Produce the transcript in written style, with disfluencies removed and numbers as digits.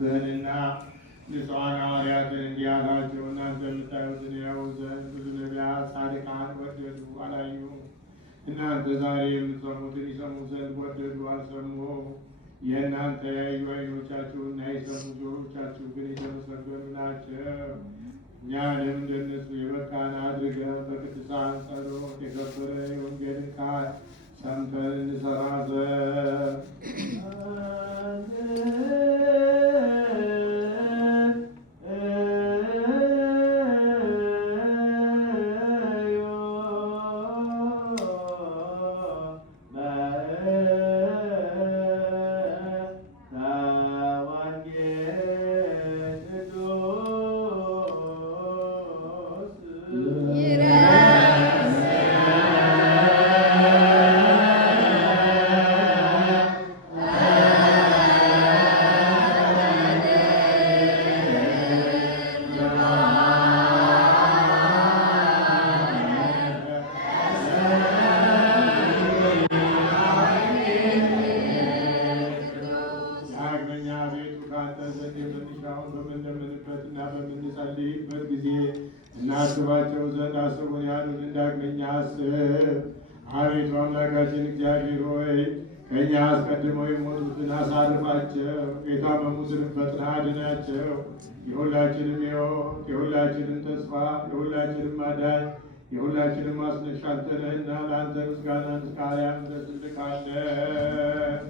ሊሰሙብህንና ንጹሐን ሐዋርያትን እንዲያዛቸው እናንተ የምታዩትን ያዩ ዘንድ ብዙ ነቢያት ጻድቃን ወደዱ አላዩም። እናንተ ዛሬ የምትሰሙትን ይሰሙ ዘንድ ወደዱ አልሰሙም። የእናንተ ያዩ ዓይኖቻችሁና የሰሙ ጆሮቻችሁ ግን የተመሰገኑ ናቸው። እኛንም እንደነሱ የበቃን አድርገን በቅዱሳን ጸሎት የከበረ የወንጌልን ቃል ሰምተን እንሰራ ዘንድ በምንጸልይበት ጊዜ እናስባቸው ዘንድ አስቡን ያሉንን ዳግመኛ አስብ። አቤቱ አምላካችን እግዚአብሔር ሆይ ከእኛ አስቀድመው የሞቱትን አሳርፋቸው፣ የታመሙትንም ፈጥነህ አድናቸው። የሁላችንም ሕይወት፣ የሁላችንም ተስፋ፣ የሁላችንም ማዳን፣ የሁላችንም አስነሻ አንተ ነህና ለአንተ ምስጋና ምስጋና ድረስ እንልካለን።